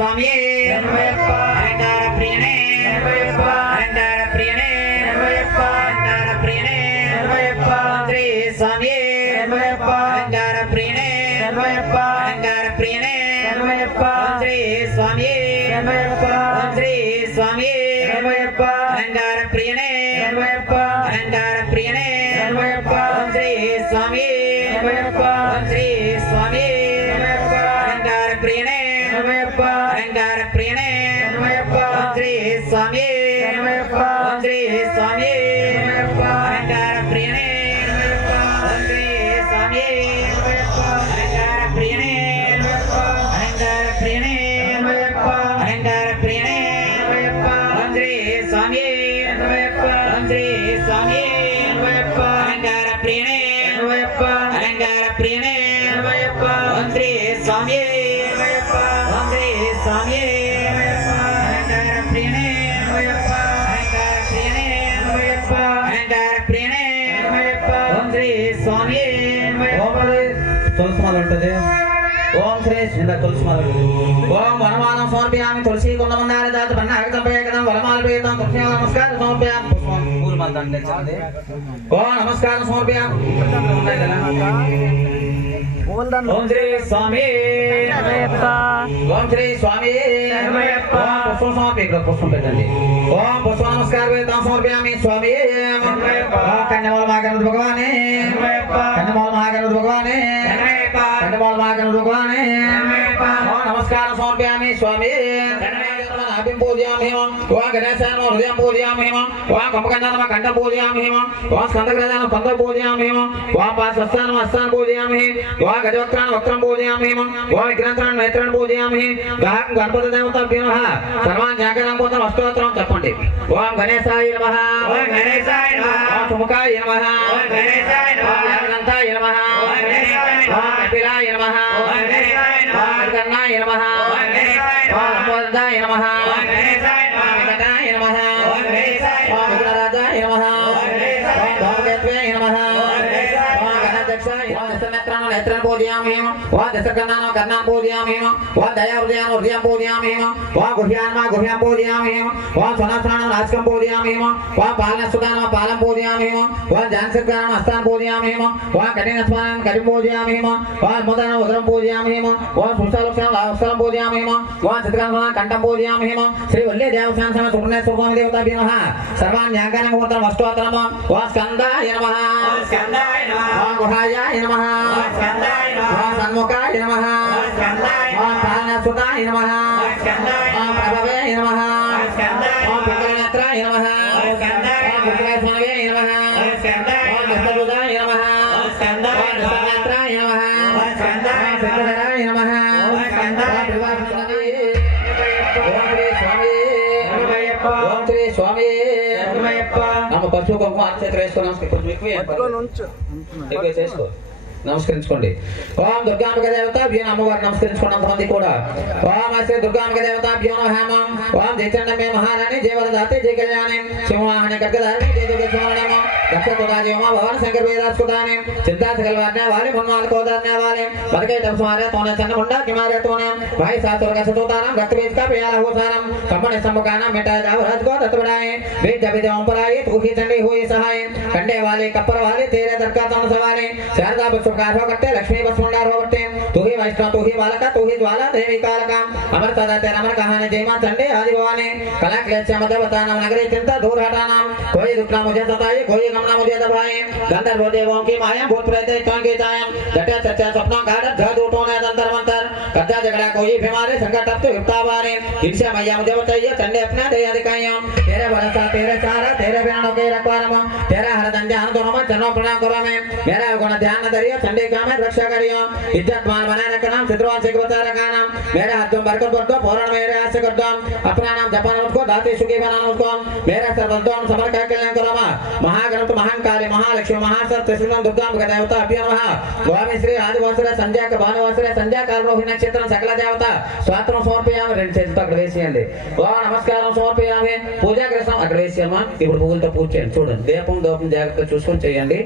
Swami, ప్రియనే ఓం శ్రీ స్వామి ఓం శ్రీ స్వామి అలంకార ప్రియనే అలంకార ప్రియనే ఓం శ్రీ స్వామి ఓం శ్రీ స్వామి అలంకార ప్రియనే ఓం శ్రీ స్వామి అలంకార ప్రియనే అలంకార ప్రియనే అలంకార ప్రియనే ఓం శ్రీ స్వామి ఓం శ్రీ స్వామి అలంకార ప్రియనే అలంకార ప్రియనే ఓం శ్రీ స్వామి ఓం శ్రీ స్వామి అలంకార ప్రియనే అలంకార ప్రియనే అలంకార ప్రియనే ఓం శ్రీ స్వామి తులసిమాల ఉంటుంది ఓం శ్రీ తులసిమాల ఓం వనమాలం సమర్పయామి తులసి కుండమందార జాత పన్నాగతంపేకం వనమాల ప్రీతం తులసి నమస్కారం సమర్పయామి పూలమాల దండేచండి ఓం నమస్కారం సమర్పయామి ఓం శ్రీ స్వామి ఓం శ్రీ స్వామి పుష్పం సమర్పి పుష్పం పెట్టండి ఓం పుష్ప నమస్కారం వేదాం సమర్పయామి స్వామి కన్యమాల మహాగణపతి భగవానే కన్యమాల మహాగణపతి భగవానే కన్యమాల మహాగణపతి భగవానే నమస్కారం సమర్పయామి స్వామి పూజయామి గణేశాన హృదయం పూజయామి కుంభకంఠ కంఠం పూజయామి స్కందగ్రహం స్కందం పూజయామి స్వస్థానం హస్తాన్ పూజయామి గజవక్రాన్ని వక్రం పూజయామి విగ్రహాన్ని నేత్రాన్ని పూజయామి గణపతి దేవతాభ్యో నమః సర్వాన్ జ్ఞాకరం పోతం అష్టోత్తరం చెప్పండి ఓం గణేశాయ నమః ఓం గణేశాయ నమః ఓం సుముఖాయ నమః ఓం గణేశాయ నమః ఓం అనంతాయ నమః ఓం గణేశాయ నమః ఓం కపిలాయ నమః ఓం గణేశాయ నమః ఓం గణాయ నమః ఓం గణేశాయ నమః ఓం నమోదాయ నమః ఓం గణేశాయ నమః వెంకటాయ నమః ఓం గణేశాయ నమః ఓం విఘ్నరాజాయ నమః ఓం గణేశాయ నమః ఓం ధూమకేతువే నమః ఓం గణేశాయ నమః ఓం గణాధ్యక్షాయ ఓం దశనేత్రాన్ నేత్రాన్ పూజయామి ఓం దశకర్ణాన్ కర్ణాన్ పూజయామి ఓం దయాహృదయాన్ హృదయం పూజయామి ఓం గుహ్యాన్ పూజయామి ఓం సునాసనాన్ నాసికం పూజయామి ఓం పాలనసుదాన్ పాలం పూజయామి ఓం జాన్సర్కాన్ హస్తాన్ పూజయామి ఓం కఠినస్మాన్ కఠిం పూజయామి ఓం ముదన ఉదరం పూజయామి ఓం పుష్పలక్షణం లావస్థలం పూజయామి ఓం చిత్రకర్ణ కంఠం పూజయామి శ్రీ వల్లి దేవస్థాన సమేత సుబ్రహ్మణ్య స్వామి దేవతాభ్యో నమః సర్వాన్ జ్ఞాకరం పోతం అష్టోత్తరం ఓం స్కందాయ నమః ఓం స్కందాయ నమః ఓం గుహాయాయ నమః ఓం స్కందాయ నమః ఓం సన్ముఖాయ నమః ఓం స్కందాయ నమః ఓం పాలనసుతాయ నమః ఓం స్కందాయ నమః ఓం ప్రభవే నమః ఓం స్కందాయ నమః ఓం పితృనేత్రాయ నమః ఓం స్కందాయ నమః ఓం గురువేశ్వరవే నమః ఓం స్కందాయ నమః ఓం నిస్తబుధాయ నమః ఓం స్కందాయ నమః ఓం నిస్తనేత్రాయ నమః ఓం స్కందాయ నమః ఓం సిద్ధధరాయ నమః ఓం స్కందాయ ఓం శ్రీ స్వామి నమ పశువు కుంకుమ అర్చన వేసుకున్నాం ఎక్కువ చేసుకో నమస్కరించుకోండి ఓం దుర్గాంబిక దేవత భ్యో అమ్మవారిని నమస్కరించుకోండి అంతమంది కూడా ఓం శ్రీ దుర్గాంబిక దేవత భ్యో నమః ఓం జయచండమే మహారాణి జయవరదాతే జయ కళ్యాణి సింహాహని కర్కధారిణి జయ దుర్గ స్వామినమ దక్షతుదా జీవమ భవన శంకర వేదాస్కుదాని చింతా సకలవార్ణ వారి మన్మాల కోదార్ణ వారి బదకై తపస్వార తోనే చన్నముండ కిమారే తోనే భాई सातुर का सतोतारम रक्तबीज का प्याला होसारम कंपन संबकाना मिटाए दाव राज को दत्तबड़ाए वेद जबे देवं पराए तू ही चंडी हुई सहाय कंडे वाले कपर वाले तेरे दरका तन सवाले शारदा बसुकार हो करते लक्ष्मी बसुंडार हो करते तू ही वैष्णव तू ही बालका तू ही ज्वाला देवी कालका अमर सदा तेरा अमर कहानी जयमा चंडे आदि भवानी कला क्लेश मत बताना नगरी चिंता दूर हटाना कोई दुख ना मुझे सताए कोई गम ना मुझे दबाए गंधर्व देवों की माया भूत प्रेत कौन की जाए जटे सच्चा सपनों का धड़ उठोने अंतर मंतर कच्चा झगड़ा कोई बीमारी संकट अब तो विपतावारे इनसे मैया मुझे बताइए चंडे अपना दया दिखाइयो तेरे भरोसा तेरे चारा तेरे बिना के रखवारम तेरा हर ध्यान दोनों में चरणों प्रणाम करो मैं मेरा गुण ध्यान धरियो चंडे का मैं रक्षा करियो इज्जत मान बनाए रखना सिद्धवान से बता रखना मेरा हाथ तुम बरकत बरतो पूर्ण मेरे हाथ से कर दो अपना नाम जपना उसको दाते सुखी बनाना उसको मेरा सर्वंतों समर का कल्याण करो महागणपति महाकाली महालक्ष्मी महासरस्वती श्रीमन दुर्गा देवता अभ्यो नमः गोवामी श्री आदिवासुर संध्या का भानुवासुर संध्या काल रोहिणी नक्षत्र सकल देवता स्वात्రం సమర్పయామి రెండు చేతులతో అక్కడ వేసేయండి ఓం నమస్కారం సమర్పయామి పూజా గ్రహం అక్కడ వేసేయమ్మా ఇప్పుడు పువ్వులతో పూజ చేయండి చూడండి దీపం దోపం జాగ్రత్తగా చూసుకొని చేయండి చేయండి.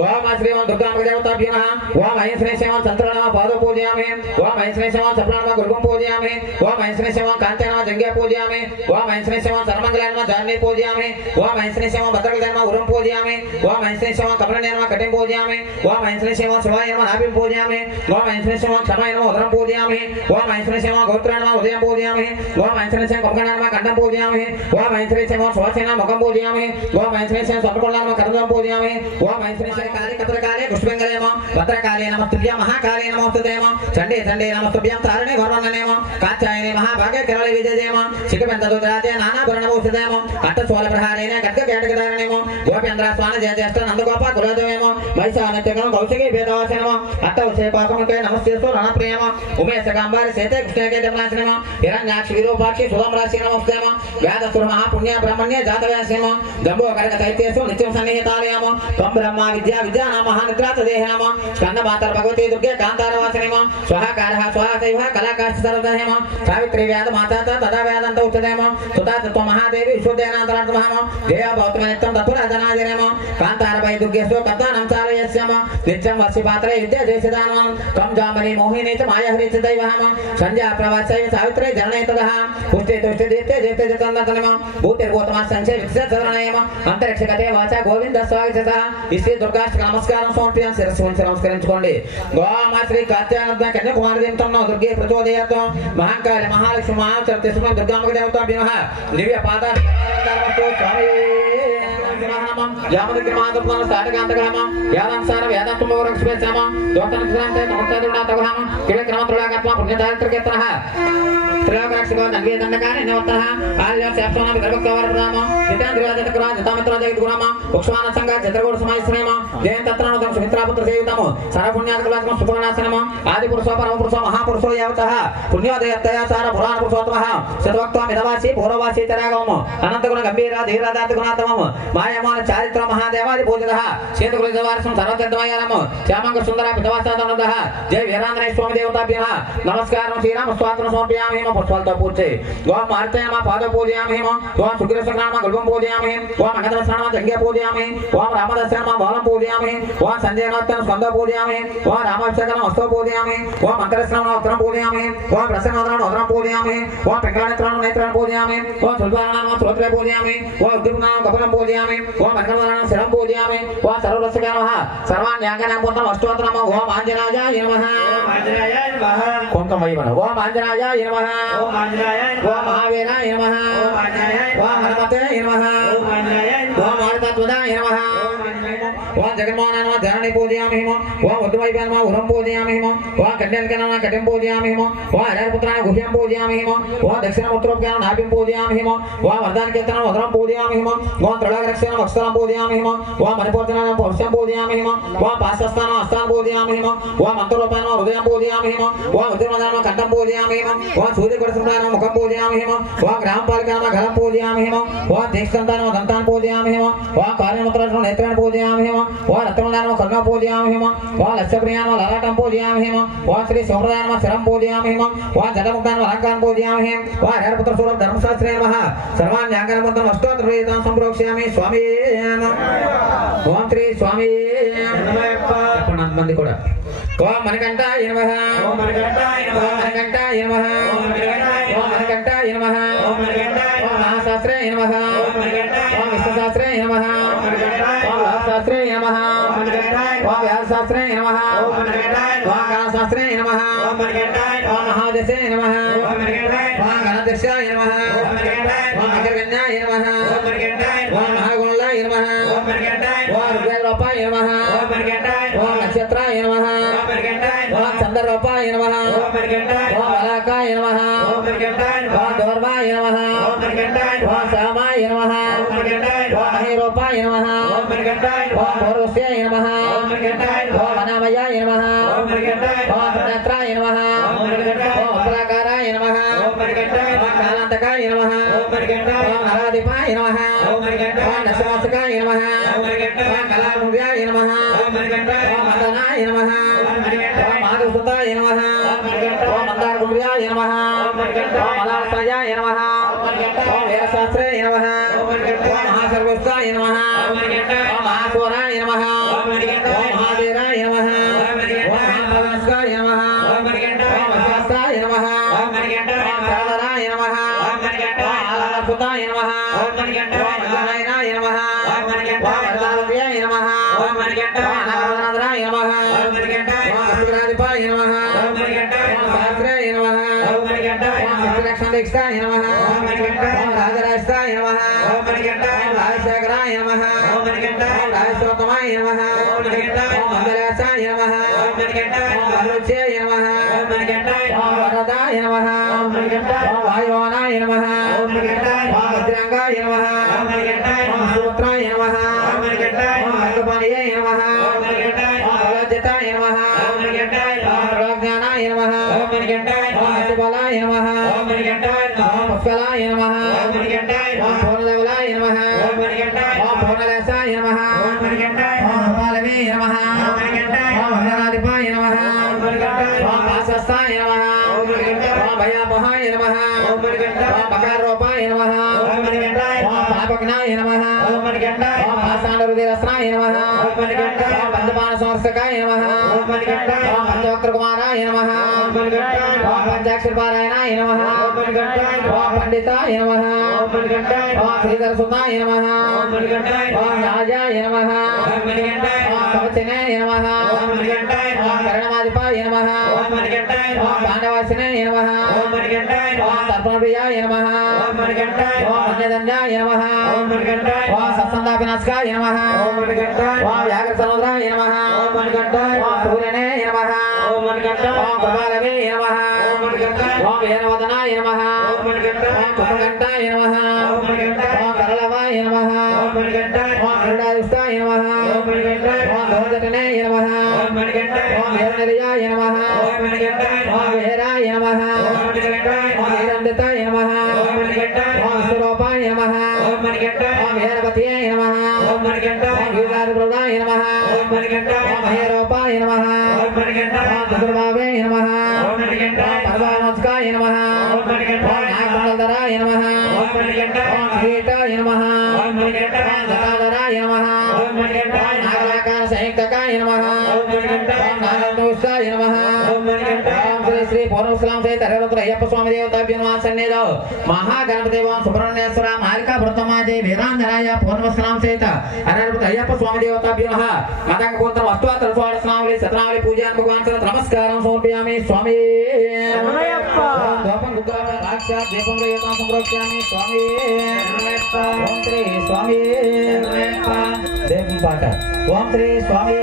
ఓం శ్రీ ఓం దుర్గాంబ దేవతాభ్యో నమః. ఓం ఐం శ్రీ శివం సంతరణమ పాదో పూజయామి. ఓం ఐం శ్రీ శివం సప్రణమ గురువం పూజయామి. ఓం ఐం శ్రీ శివం కాంతేనమ జంగే పూజయామి. ఓం ఐం శ్రీ శివం సర్వమంగళానమ జాన్నే పూజయామి. ఓం ఐం శ్రీ శివం భద్రకలేనమ ఉరం పూజయామి. ఓం ఐం శ్రీ శివం కమలనేనమ కటిం పూజయామి. ఓం ఐం శ్రీ శివం శివాయనమ నాభిం పూజయామి. ఓం ఐం శ్రీ శివం క్షమాయనమ ఉదరం పూజయామి. ఓం ఐం శ్రీ శివం గోత్రానమ ఉదయం పూజయామి. ఓం ఐం శ్రీ శివం కుంభకర్ణనమ కంఠం పూజయామి. ఓం ఐం శ్రీ శివం సువాసేన ముఖం పూజయామి. ఓం ఐం శ్రీ శివం స్వర్ణకులంనమ కరదం పూజయామి. ఓం ఐం శ్రీ శివం కాళీ కత్రకాళే పుష్పంగలేమ భద్రకాళే నమస్తుభ్యం మహాకాళే నమోస్తుతేమ చండే చండే నమస్తుభ్యం తారణే గౌరవన్ననేమ కాత్యాయనే మహాభాగే కేరళ విజయజేమ శిఖపెంతదురాజే నానాభరణభూషితేమ అట్టసోల ప్రహారేణ గద్గ కేటకధారణేమ గోపేంద్ర స్వామి జయ జ్యేష్ఠ నందగోప కులదేవేమ వైశానత్యగం కౌశికీ భేదవాసనమ అట్టౌషేపాకముకే నమస్తేస్తు రణప్రియమ ఉమేశ గాంబారి సేతే కృష్ణకే జన్మాశ్రమ హిరణ్యాక్షి విరూపాక్షి సుధం రాశి నమస్తేమ వేదసుర మహాపుణ్య బ్రహ్మణ్య జాతవ్యాశ్రమ జంబో కరక చైత్యేషు నిత్యం సన్నిహితాలయమ త్వం బ్రహ్మ విద్యా విద్యానామ మహానిద్రాత దేహనామ స్కందమాతర భగవతి దుర్గే కాంతారవాసనేమ స్వహకారః స్వహసైవ కళాకాశ సర్వదహేమ సావిత్రి వేద మాతాత తదా వేదంత ఉత్తదేమ సుతా తత్వ మహాదేవి విశ్వదేనాంతరార్థమహమ దేవ భౌతమనిత్యం తత్వరాజనాజనేమ కాంతారభై దుర్గేషు కర్తానం చాలయస్యమ నిత్యం వసి పాత్రే విద్యా జయసిదానం త్వం జామని మోహిని చ మాయహరి చ దైవహమ సంధ్యా ప్రవాసై సావిత్రి జననేతదః పుష్టి తుష్టి దీప్తే దీప్తే జతందతనమ భూతిర్భూతమ సంచే విశ్వసరణయమ అంతరిక్షగతే వాచ గోవింద స్వాగతః ఇశ్రీ దుర్గాష్టక నమస్కారం సమర్పయామి శిరస్సు వంచి నమస్కరించుకోండి. గోమ శ్రీ కాత్యాయన కన్యాకుమారి దేవతను దుర్గే ప్రచోదయాతో మహాకాళి మహాలక్ష్మి మహాచరతి సుమ దుర్గాంబ దేవతాభ్యో నమః. దివ్య పాదాల స్వామి యామదికి మాధవన సారకాంతగమ యాదాంసార వేదాత్మ వరక్షేచమ దోతన క్రాంతే నమస్తదుడాతగమ కిలక్రమత్రలాగత్మ పుణ్యదారిత్రకేతనః త్రయోగరక్షకో దంగే దండకాని నవతః ఆల్య శాప్సోన విదర్భకవరనామ నితాంద్రయాదకరా నితామత్రాజయగురామ ఉక్ష్మాన సంగ చంద్రగోడ సమాయశ్రేమ జయంత తత్రనోదం సుమిత్రాపుత్ర సేవితము సర్వపుణ్యాదకలాత్మ సుపర్ణాసనమ ఆది పురుషో పరమ పురుషో మహాపురుషో యావతః పుణ్యోదయత్తయ సార పురాణ పురుషోత్తమః శతవక్త్వ మిదవాసి పూర్వవాసి తరాగమము అనంతగుణ గంభీర ధీరదాత గుణాత్మము మాయమాన చారిత్ర మహాదేవాది పూజితః చేతుకుల జవారసం సర్వతద్మయానము శ్యామంగ సుందర పితవాసాదనదః జయ వీరాంజనేయ స్వామి దేవతాభ్యః నమస్కారం శ్రీరామ స్వాగతం సమర్పయామి పుష్పాలతో పూజే. ఓం మార్తయమ పాద పూజయామి. ఓం శుక్రశుక్రనామ గుల్వం పూజయామి. ఓం అంగదర్శనమ జంగే పూజయామి. ఓం రామదర్శనమ బాలం పూజయామి. ఓం సంజయనోత్తన స్కంద పూజయామి. ఓం రామాభిషేకం హస్తో పూజయామి. ఓం అంతరస్నామ ఉత్తరం పూజయామి. ఓం ప్రసన్నోదరం ఉదరం పూజయామి. ఓం పింగళనేత్రం నేత్రం పూజయామి. ఓం సుల్భానామ శ్రోత్రే పూజయామి. ఓం ఉద్దిపనామ కపలం పూజయామి. ఓం అంగదర్శనమ శిరం పూజయామి. ఓం సర్వరసకే నమః. సర్వాణ్యాంగనామ పుత్రం అష్టోత్తరమ. ఓం ఆంజనేయాయ నమః. ఓం ఆంజనేయాయ నమః. కొంకమయ్యన ఓం ఆంజనేయాయ నమః. ఓం ఆంజనేయాయ ఓం మహావీరాయ నమః. ఓం ఆంజనేయాయ ఓం హనుమతే నమః. ఓం ఆంజనేయాయ ఓం ఆదితత్వదాయ నమః. ఓం జగన్మోహన నమః ధరణి పూజయామి. ఓం ఉద్వైపాయ నమః ఉరం పూజయామి. ఓం కండల్క నమః కటిం పూజయామి. ఓం హరిపుత్రాయ గుహ్యం పూజయామి. ఓం దక్షిణముత్రోజ్ఞాన నాభిం పూజయామి. ఓం వర్ధనకేతన ఉదరం పూజయామి. ఓం త్రళాగ్రక్షణ వక్షరం పూజయామి. ఓం మణిపూర్ణన పురుషం పూజయామి. ఓం పాశస్థాన హస్తాన పూజయామి. ఓం మంత్రరూపాయ నమః హృదయం పూజయామి. ఓం ఉద్రమదాన కంఠం పూజయామి. ఓం సూర్యగణసుందరాయ ముఖం పూజయామి. ఓం గ్రామపాలికాన ఘనం పూజయామి. ఓం దీక్షంతాన దంతాన్ పూజయామి. ఓం కార్యముత్రాన నేత్రాన్ పూజయామి. ఓం రత్నదాన కర్ణ పూజయామి. ఓం లక్ష్యప్రియాన లలాటం పూజయామి. ఓం శ్రీ సోమదాన శరం పూజయామి. ఓం జటముక్తాన అలంకారం పూజయామి. ఓం హరిపుత్ర సూర ధర్మశాస్త్రే నమః. సర్వాణ్యాంగనమంత్రం అష్టోత్తరవేదాం సంప్రోక్ష్యామి. స్వామి ఓం శ్రీ స్వామి మంది కూడా. ఓం మణికంఠాయ నమః. ఓం మణికంఠాయ నమః. ఓం మణికంఠాయ నమః. ఓం మణికంఠాయ నమః. ఓం మహాశాస్త్రే నమః. ఓం విశ్వశాస్త్రే నమః. ఓం వాక్శాస్త్రే నమః. ఓం వ్యాసశాస్త్రే నమః. ఓం కాలశాస్త్రే నమః. ఓం మహాదశే నమః. ఓం గణదశాయ నమః. ఓం అగ్రగణ్యాయ నమః. ఓం మహాగుణాయ నమః. ఓం రుద్రరూపాయ నమః. ఓం నక్షత్రాయ నమః. ఓం చంద్రరూపాయ నమః. ఓం వలాకాయ నమః. ఓం దౌర్వాయ నమః. ఓం శ్యామాయ నమః. ఓం మహేరూపాయ నమః. ఓం పూర్వస్యాయ నమః. ఓం అనామయాయ నమః. ఓం త్రినేత్రాయ నమః. ఓం ఉత్తరాకారాయ నమః. ఓం కాలాంతకాయ నమః. ఓం నరాధిపాయ నమః. ఓం నశవాసకాయ నమః. ఓం కళాభవ్యాయ నమః. ఓం మదనాయ నమః. ఓం మాధవసుతాయ నమః. ఓం మందారభవ్యాయ నమః. ఓం మదార్థయాయ నమః. ఓం వీరశాస్త్రాయ నమః. ఓం మహాసర్వస్థాయ నమః. ఓం మహాసూరాయ नमः ओम महादेवाय नमः ओम महाभवस्काय नमः ओम शास्त्राय नमः ओम साधनाय नमः ओम आलसुताय नमः ओम नारायणाय नमः ओम वरदाय नमः ओम नारायणाय नमः ओम शिवराधिपाय नमः ओम सहस्राय नमः ओम लक्ष्मणदीक्षाय नमः ओम राजराजताय नमः ओम राजशेखराय नमः ओम राजसोत्तमाय नमः ओम मंगलासाय नमः ओम अरुच्याय नमः ओम वरदाय नमः ओम वायुवानाय नमः ओम वज्रांगाय नमः ओम सुपुत्राय नमः ओम अल्पपाणिये नमः ओम बलजिताय नमः ओम प्रज्ञानाय नमः ओम अतिबलाय नमः ओम पुष्कलाय नमः ओम पूर्णधवलाय नमः ओम पूर्णलेशाय नमः ओम बालवे नमः ओम हराधिपाय नमः ओम आशस्ताय नमः ओम भयापहाय नमः ओम मकारोपाय नमः ओम पापघ्नाय नमः ओम पाषाणरुधिरस्त्राय नमः ओम पंचपाणसंवर्षकाय नमः ओम पंचवक्त्रकुमाराय नमः ओम पंचाक्षरपारायणाय नमः ओम पंडिताय नमः ओम श्रीधरसुताय नमः ओम राजाय नमः ओम कवचनाय नमः ओम करणमाधिपाय नमः ओम पाण्डवासिनाय नमः ओम तर्पणप्रियाय नमः ओम अन्यदण्डाय नमः ओम सत्सन्दापिनाशकाय नमः ओम व्याघ्रसमुद्राय नमः ओम सूर्यने नमः ओम कपालवे नमः ओम हेनवदनाय नमः ओम कुपघण्टाय नमः ओम करलवाय नमः ओम गरुडायुष्टाय नमः ओम गौरजटने नमः ओम हेरनिलयाय नमः ओम हेराय नमः ओम हिरण्डिताय नमः ओम स्वरूपाय नमः ओम हेरपतये नमः ओम गीतारुप्रदाय नमः ओम हेरोपाय नमः ओम चतुर्भावे नमः ओम परमात्मकाय नमः ओम नागमण्डलधराय नमः ओम किरीटाय नमः ओम जटाधराय नमः ओम नागराकार संयुक्तकाय नमः ओम नागदोषाय नमः ओम श्री श्री पौर्णस्लाम से तरवत्र अय्यप्प स्वामी देवताभ्यो नमः सन्निधौ महागणपति ओम सुब्रह्मण्येश्वर मालिका व्रतमाजे वीरांजनाय पौर्णस्लाम सहित अनर्वत अय्यप्प स्वामी देवताभ्यो नमः मातांग पुत्र वस्तुवात्र स्वाडस्नावली सतनावली पूजन भगवान से नमस्कारं समर्पयामि स्वामी शरणमयप्प दोपं गुग्गल साक्षात् दीपं रयतां संरक्षयामि स्वामी शरणमयप्प ओम श्री स्वामी शरणमयप्प देवं पाठ ओम श्री स्वामी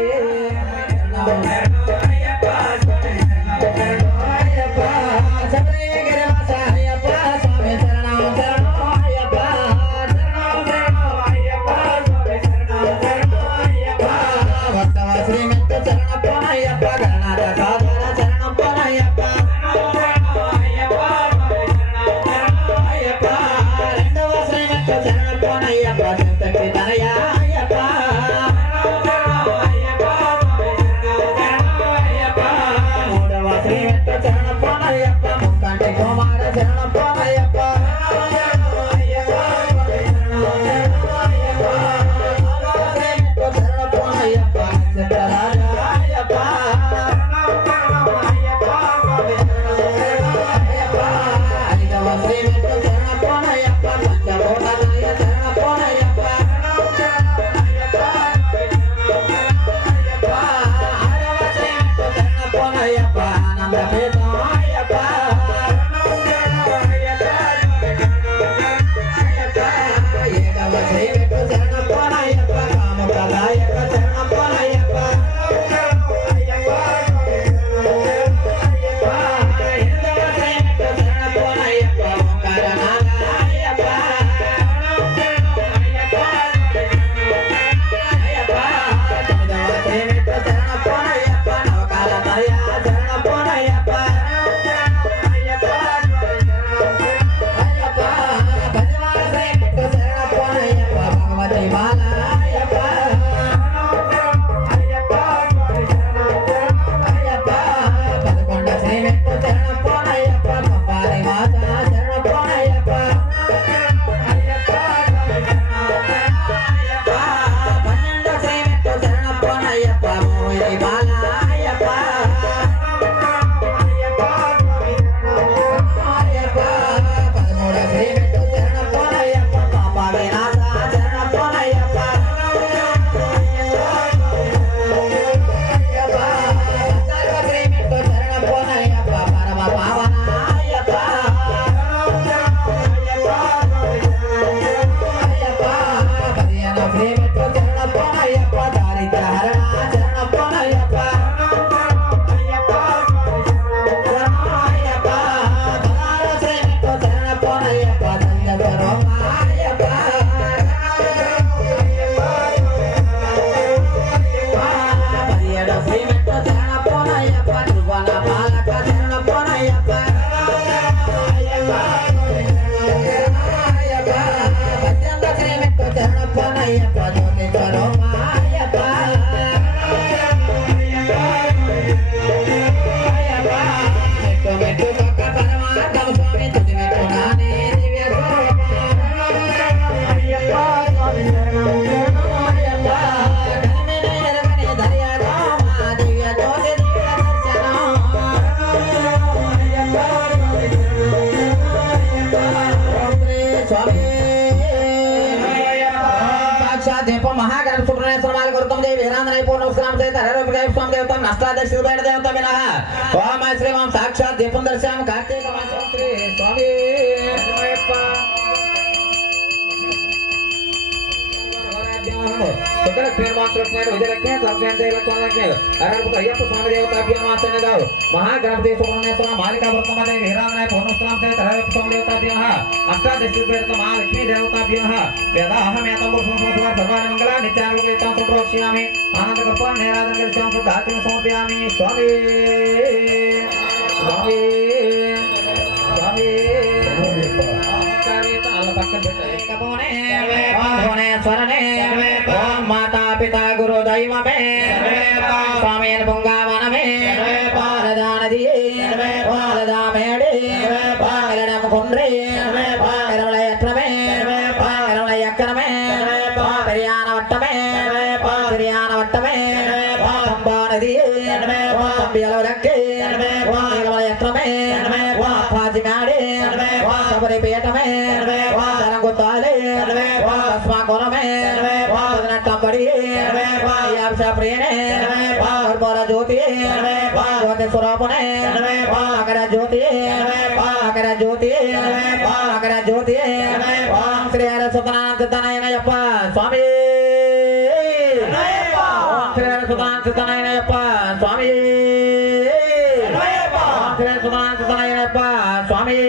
साक्षात दीपम दर्शयाम कार्तिक मासोत्रे स्वामी Saudara firman terus main ujaraknya sampai anda lakukan lagi. Agar buka ya pesona dewa biar masa negau. Mahagrabde sobrane sona malika bertama dengan heran naik bonus selam saya terhadap pesona dewa biar ha. Angka desi bertama Lakshmi dewa biar ha. Beda aham ya tambur semua sarva mangala nityang loke tam proksiyami. Anand kapan neradan kerjaan sudah hati समर्पयामि स्वामी स्वामी स्वामी ओम माता पिता गुरु दैव में स्वामी पुंगावन में पारदान दिए पारदा मेड़े पारदम कुंड्रे पारवलयत्र में पारवलयक्र में पारियान वट्ट में पारियान वट्ट में पंबान दिए पंबियलो रखे पारवलयत्र में पाजी मेड़े सबरे पेट में तरंगुताले अस्मा कोन में नट्टंबड़ी यावशा प्रियने और बोरा ज्योति ज्योति स्वरूपने अगर ज्योति अगर ज्योति अगर ज्योति ओम श्री हरि सुतनाथ तनयनयप्प स्वामी ओम श्री हरि सुतनाथ तनयनयप्प स्वामी ओम श्री हरि सुतनाथ तनयनयप्प स्वामी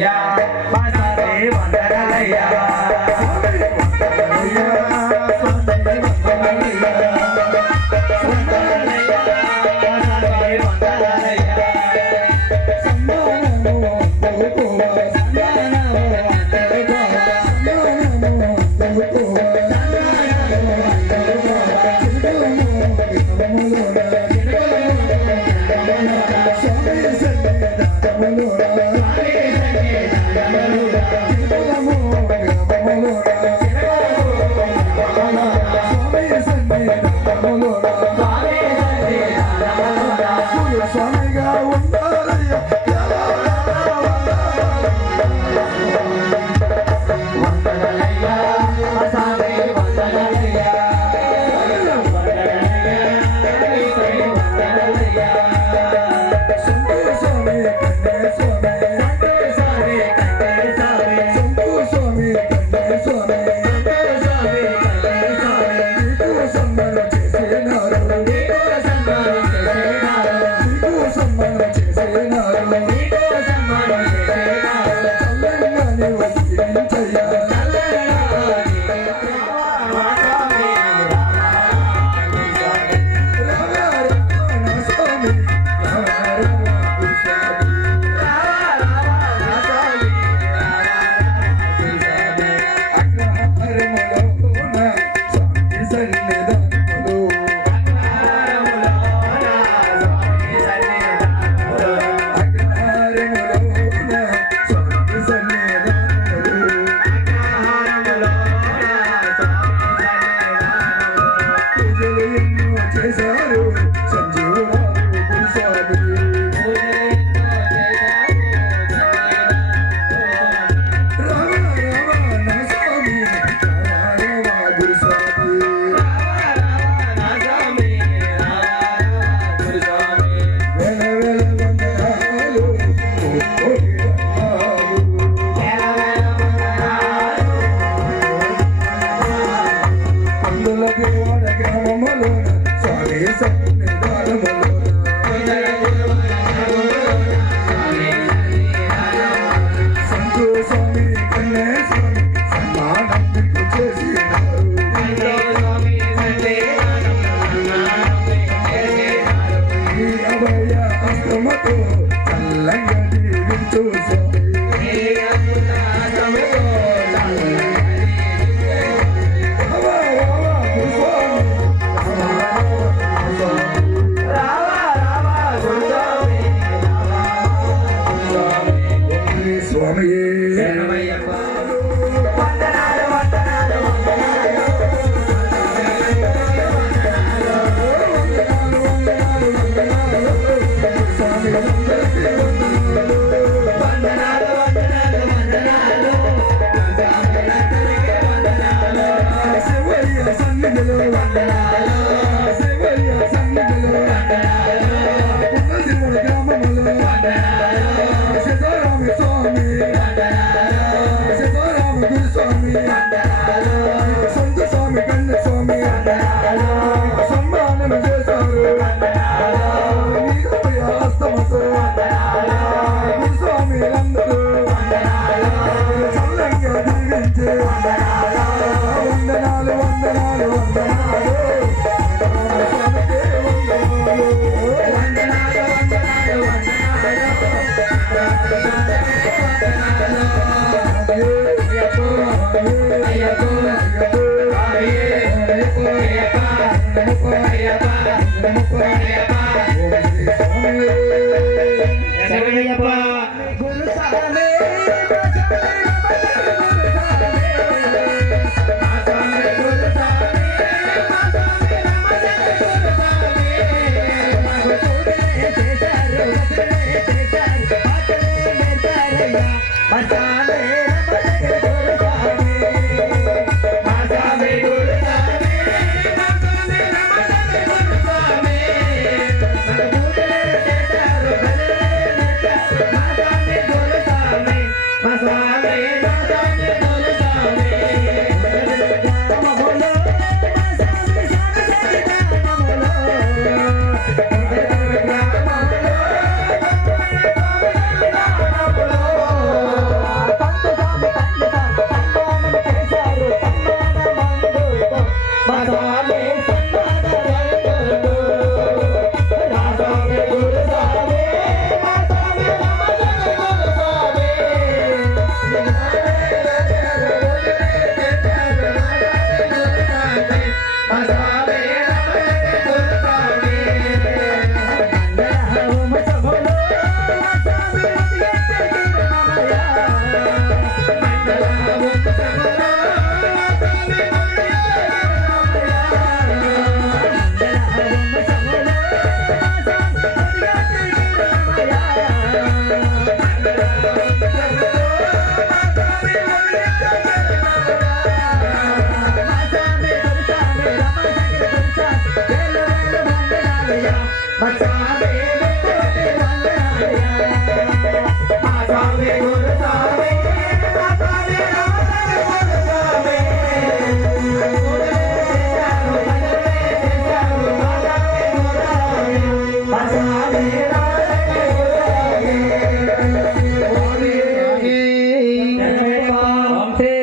Yeah. భయ అస్తమతో చల్లంగా దీవించు స్వామి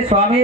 స్వామి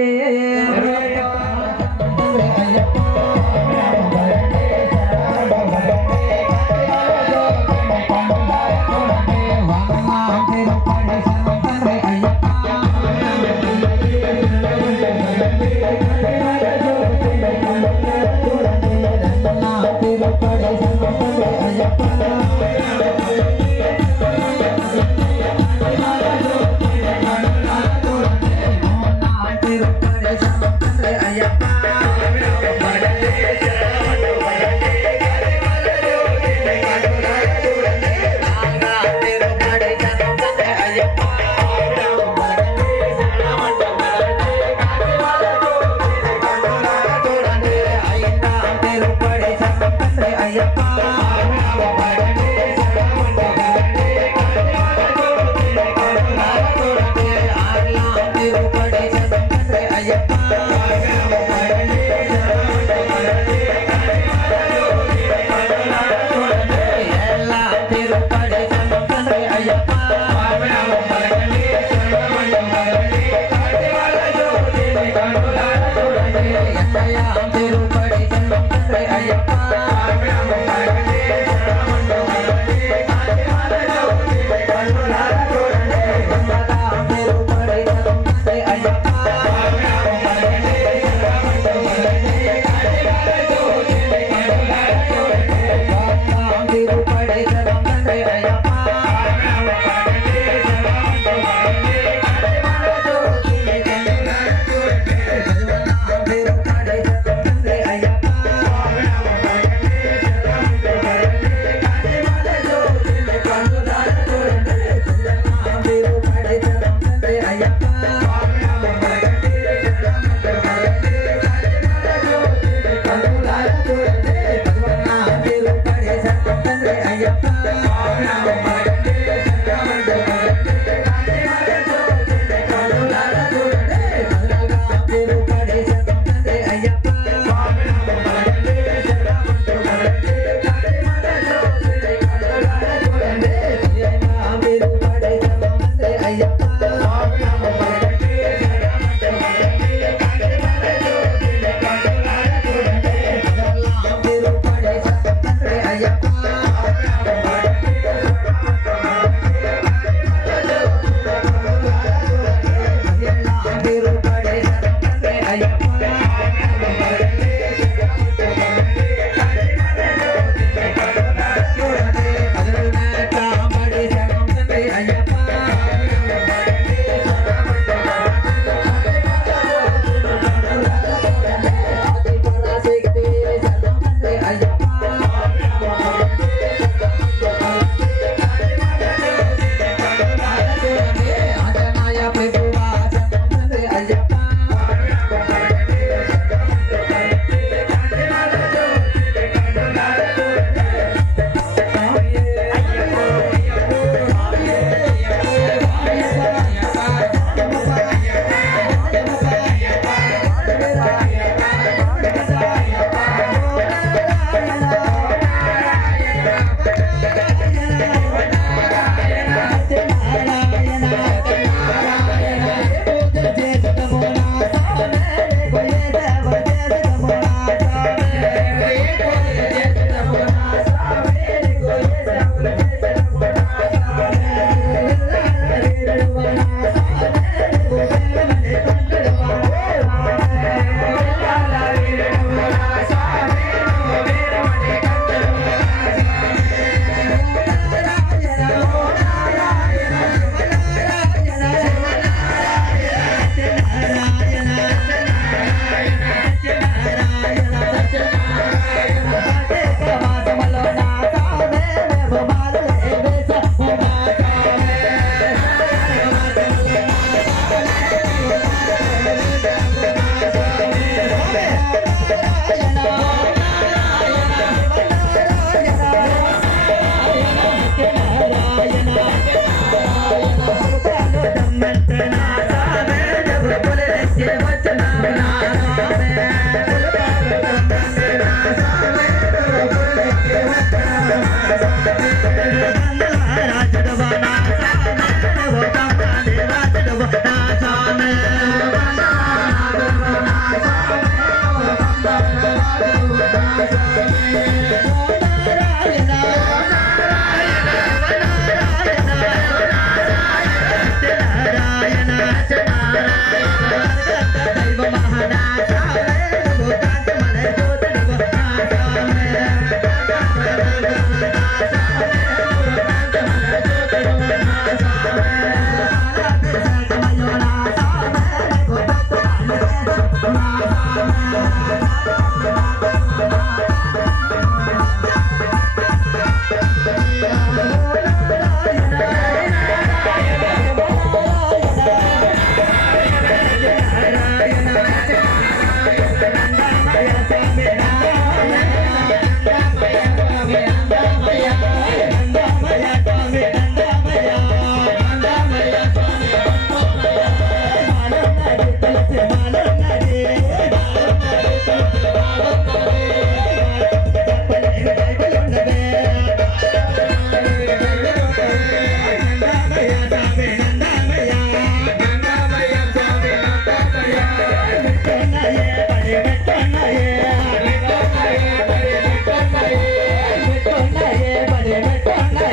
Bye.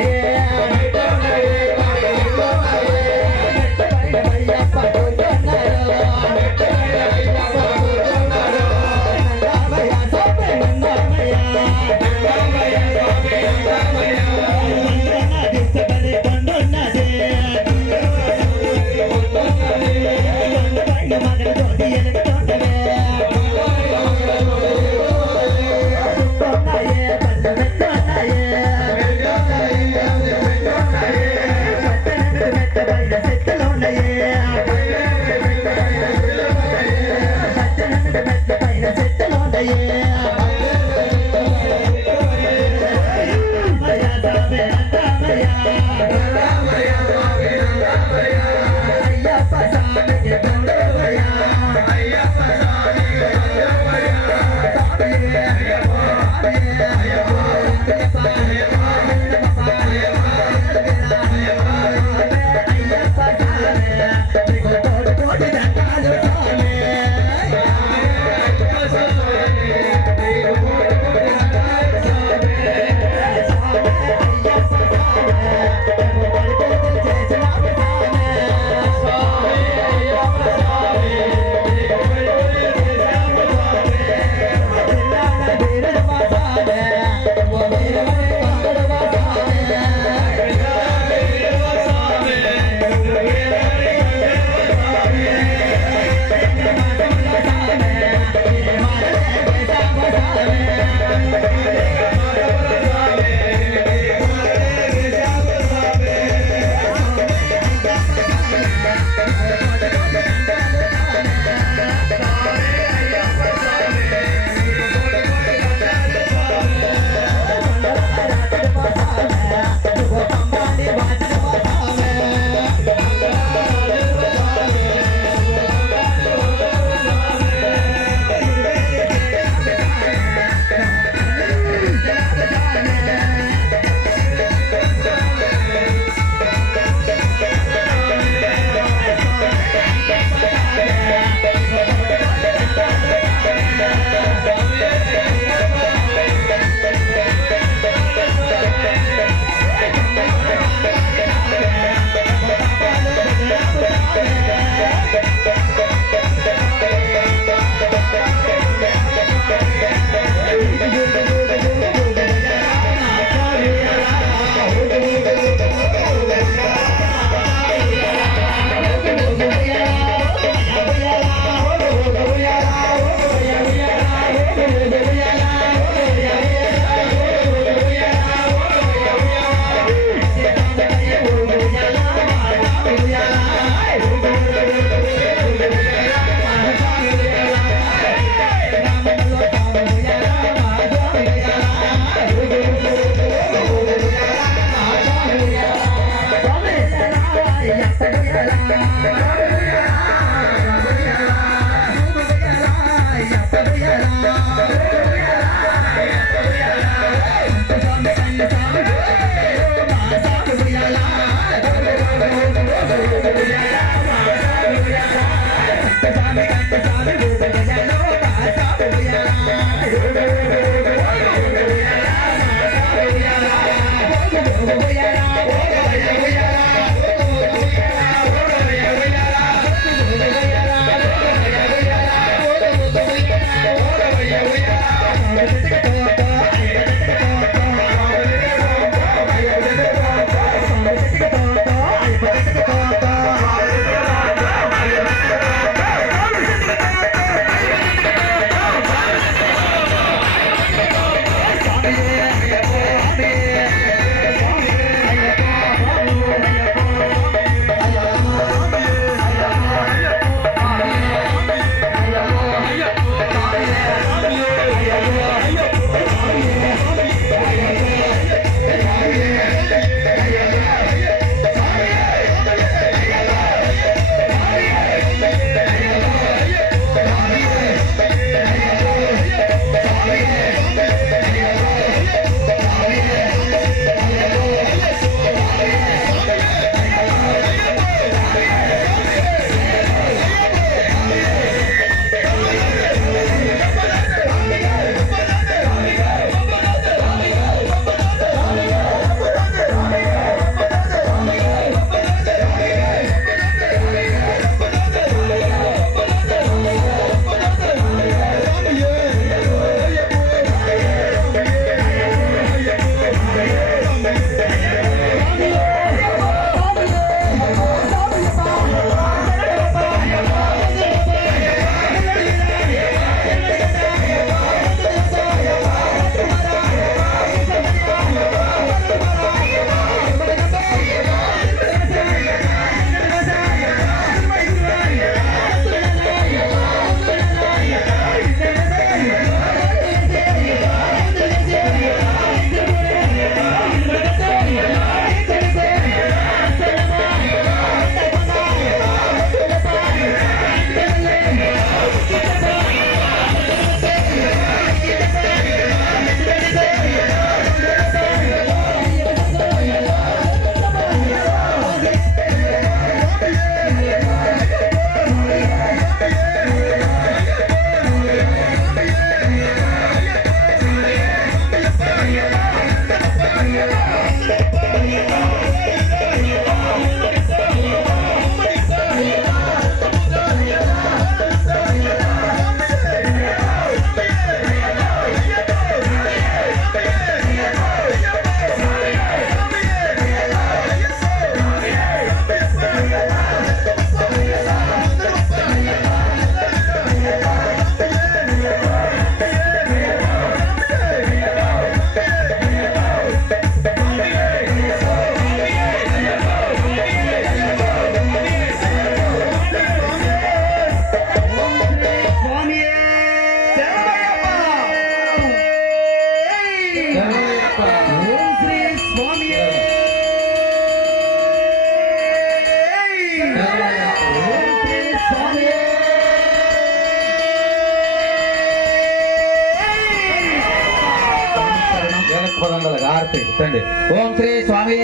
తండ్రి ఓం శ్రీ స్వామి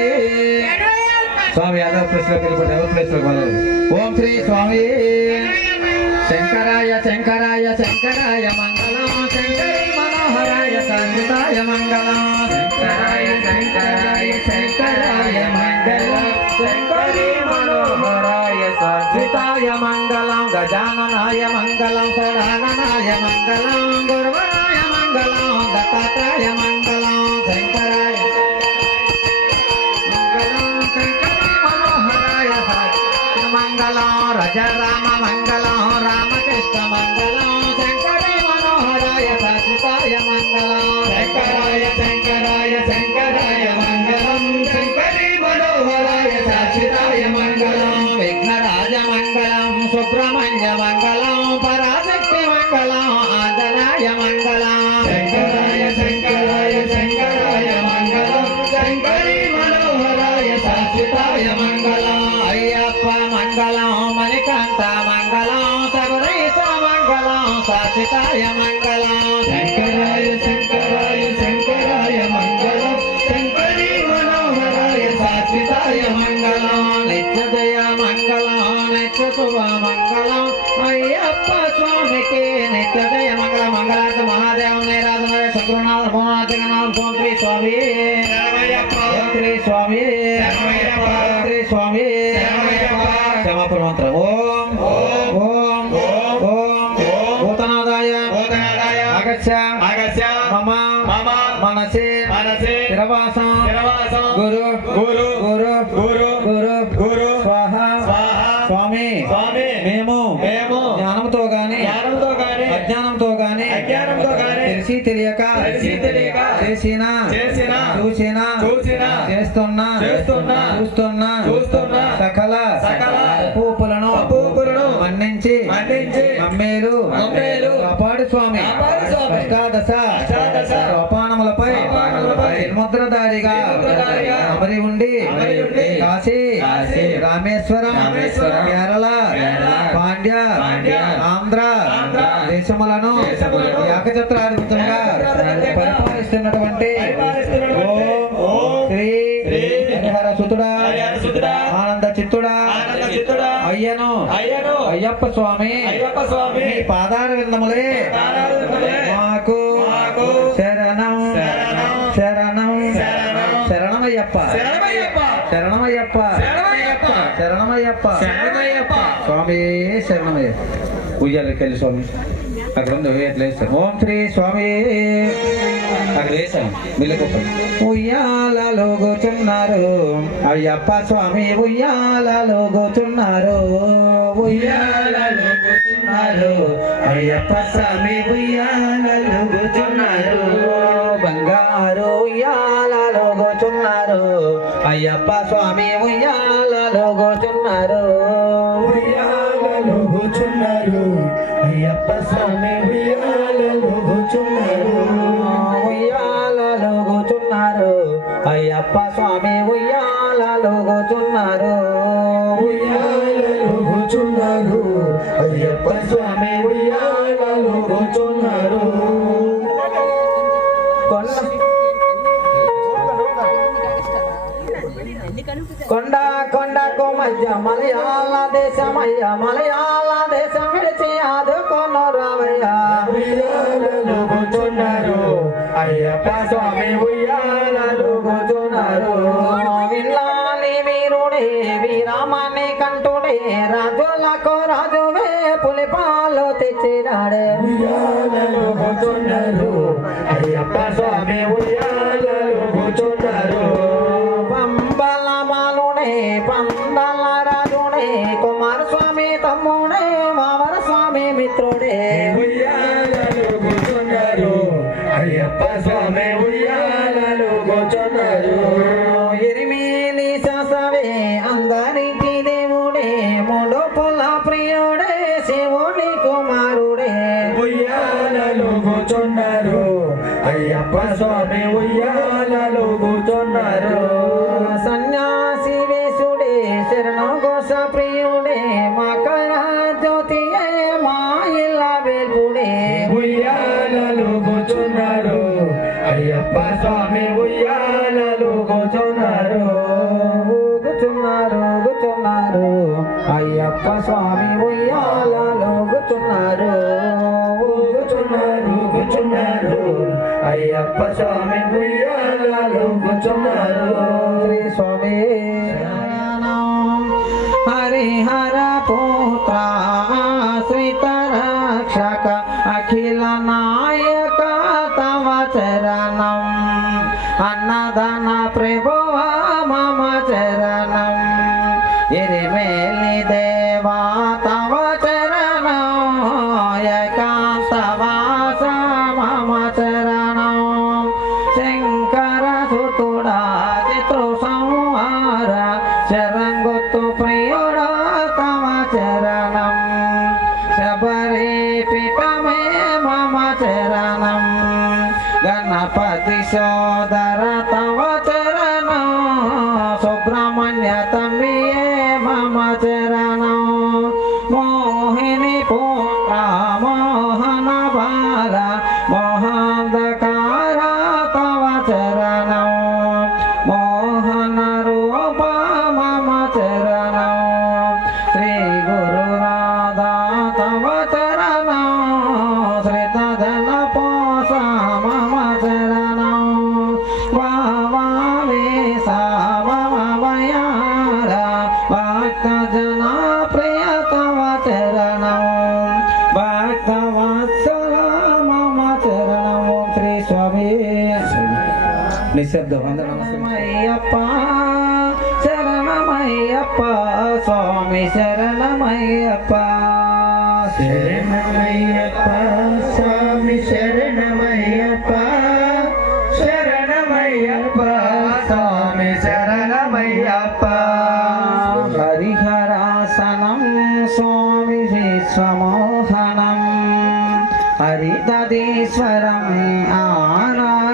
స్వామి అదర్ ప్లేస్ లోకి వెళ్ళిపోతే ఎవరి ప్లేస్ లోకి వెళ్ళాలి. ఓం శ్రీ స్వామి శంకరాయ శంకరాయ శంకరాయ మంగళం శంకరీ మనోహరాయ సంజితాయ మంగళం శంకరాయ శంకరాయ శంకరాయ మంగళం శంకరీ మనోహరాయ సంజితాయ మంగళం గజాననాయ మంగళం సదాననాయ మంగళం గురువరాయ మంగళం దత్తాత్రేయ మంగళం శంకరాయ మంగళం రజ రామ మంగళం రామకృష్ణ మంగళం శంకరీ మనోహరాయ సచితాయ మంగళం శంకరాయ శంకరాయ శంకరాయ మంగళం శంకరీ మనోహరాయ సచితాయ మంగళం విఘ్నరాజ మంగళం సుబ్రహ్మణ్య మంగళం పరాశక్తి మంగళం ఆంజనేయ మంగళం శంకరాయ శంకరాయ శంకరాయ మంగళం శంకరీ మనోహరాయ సచితాయ మంగళం అయ్యప్ప మంగళం మణికాంత మంగళం శబరీశ మంగళం శాశ్వతాయ మంగళం శంకరాయ శంకరాయ శంకరాయ మంగళం శంకరీ మనోహరాయ శాశ్వతాయ మంగళం నిత్యదయ మంగళం నిత్య శుభ మంగళం అయ్యప్ప స్వామికి నిత్యదయ మంగళ మంగళార్థ మహాదేవ జగన్నాథ శ్రీ స్వామి శ్రీ స్వామి శ్రీ స్వామి క్షమాపణ మంత్రం ఓం ఓం ఓం భూతనాదాయ ఆగస్య మమ మనసే స్థిరవాసం గురు గురు గురు గురు గురు గురు స్వాహ స్వామి మేము జ్ఞానంతో గాని అజ్ఞానంతో గాని తెలిసి తెలియక చేసిన చూసిన చూస్తున్నా సకల పూపులను మన్నించి మమ్మేలు కాపాడు స్వామి అష్టాదశ సోపానములపై ముద్రధారిగా అమరి ఉండి కాశీ రామేశ్వరం కేరళ పాండ్య ఆంధ్ర దేశములను ఏకఛత్రాధిపత్యంగా పరిపాలిస్తున్నటువంటి శ్రీ హరిహర సుతుడా ఆనంద చిత్తుడా అయ్యను అయ్యప్ప స్వామి మీ పాదార విందములే మాకు శరణం శరణం శరణమయ్యప్ప శరణమయ్యప్ప శరణమయ్యప్ప స్వామి శరణమయ్యప్ప ఉయ్యాలకెళ్ళి స్వామి అక్కడ ఉంది ఎట్లా వేస్తాను ఓం శ్రీ స్వామి అక్కడ వేసాను ఉయ్యాలలో కూర్చున్నారు అయ్యప్ప స్వామి ఉయ్యాలలో కూర్చున్నారు ఉయ్యాలలో కూర్చున్నారు అయ్యప్ప స్వామి ఉయ్యాలలో కూర్చున్నారు బంగారు ఉయ్యాలలో కూర్చున్నారు అయ్యప్ప స్వామి ఉయ్యాలలో కూర్చున్నారు ఉయ్యాలలో కూర్చున్నారు అయ్యప్ప స్వామి ఉయ్యాలలో కూర్చున్నారు ఉయ్యాలలో కూర్చున్నారు అయ్యప్ప స్వామి ఉయ్యాలలో కూర్చున్నారు ఉయ్యాలలో కూర్చున్నారు అయ్యప్ప స్వామి ఉయ్యాలలో కూర్చున్నారు కొండ కొండకు మధ్య మలయాళ దేశమయ్య మలయాళ దేశం విడిచి ఆదుకొను రామయ్య ఉయ్యాలలో కూర్చున్నారు అయ్యప్ప స్వామి ఉయ్యాలలో కూర్చున్నారు విల్లాని వీరుడే వీరామాన్ని కంటుడే రాజులకు రాజువే పులిపాలు తెచ్చినాడే ఉయ్యాలలో కూర్చున్నారు అయ్యప్ప స్వామి ఉయ్యాలలో కూర్చున్నారు పంబలమానుడే పందల రాజుడే కుమారస్వామి తమ్ముడే మామర స్వామి మిత్రుడే ఉయ్యాలలో కూర్చున్నారు అయ్యప్ప స్వామి ఉయ్యాలలో కూర్చున్నారు ఎరిమేలి శాసవే అందరికి దేవుడే మూడు పుల్ల ప్రియుడే శివుని కుమారుడే ఉయ్యాలలో కూర్చున్నారు అయ్యప్ప స్వామి ఉయ్యాలలో కూర్చున్నారు సన్యాసి వేసుడే శరణం కోస ప్రియుడే మకర జ్యోతియే మా ఇల్ల వెల్పుడే ఉయ్యాలలో కూర్చున్నారు అయ్యప్ప స్వామి ఉయ్యాలలో కూర్చున్నారు కూర్చున్నారు అయ్యప్ప స్వామి ఉయ్యాలలో కూర్చున్నారు కూర్చున్నారు అయ్యప్ప స్వామి ఉయ్యాలలో కూర్చున్నారు శ్రీ స్వామి హరిహర పుత్ర శ్రీత రక్షక అఖిల నాయక తవ చరణం అన్నదాన ప్రభువ మమ చరణం ఎరిమేలి దేవా తవ చరణం ఏకాంతవాస మమ చరణం శంకర సుతుడా చిత్రు సంహార శరంగుత్తు ప్రియుడా తమ చరణం శబరి పీఠమే మమ చరణం గణపతి సోదర తవ చరణం సుబ్రహ్మణ్య తమ్మియే మమ చరణం మోహిని పుత్ర మోహన బాల మోహంధకార తవ చరణం మోహన రూప మమ చరణం శ్రీ గురునాథ తవ చరణం శ్రీత జన పోస మమ చరణం నిశ్శబ్దం అందరూ శరణమయ్యప్ప శరణమయ్యప్ప స్వామి శరణమయ్యప్ప శరణమయ్యప్ప స్వామి శరణమయ్యప్ప శరణమయ్యప్ప స్వామి శరణమయ్యప్ప హరిహరాసనం స్వామి విశ్వమోహనం హరితదీశ్వరం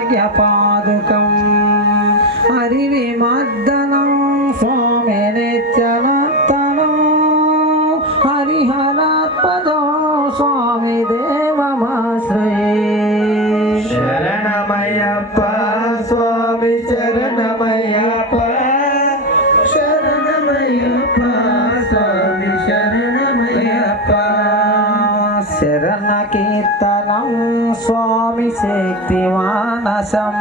ఆరాగ్యపాదుకం హరివిమర్దనం స్వామి నిత్యనర్తనం హరిహరాత్మదో స్వామి దేవమాశ్రయే శరణమయ్యప్ప స్వామి శరణమయ్యప్ప శరణమయ్యప్ప స్వామి శరణమయ్యప్ప శరణ కీర్తనం స్వామి శక్తిమానసం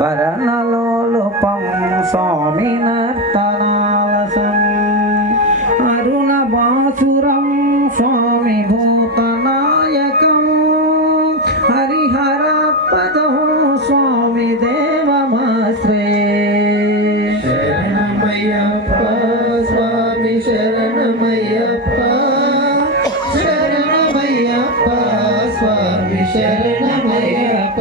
వరణలోలుపం స్వామి నర్తనాలసం అరుణబాసురం స్వామి భూతనాయకం హరిహరాత్మదో స్వామి దేవమాశ్రయే శరణమయ్యప్ప స్వామి శరణమయ్యప్ప శరణమయ్యప్ప స్వామి శరణమయ్యప్ప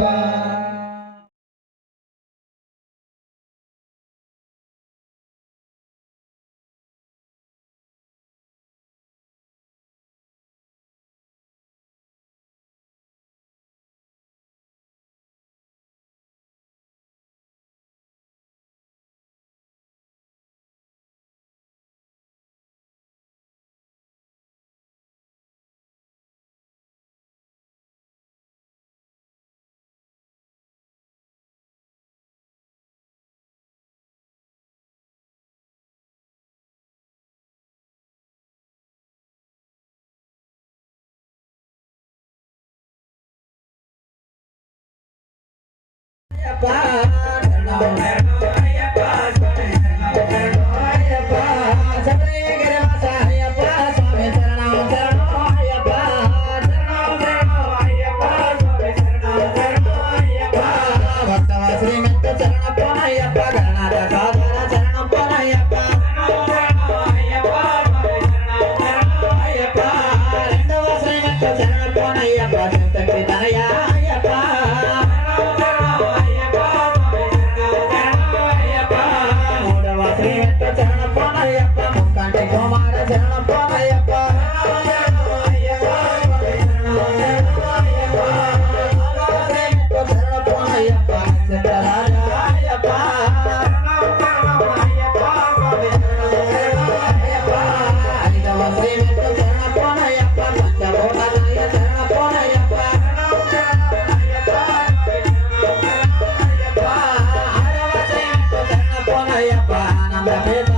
Bye.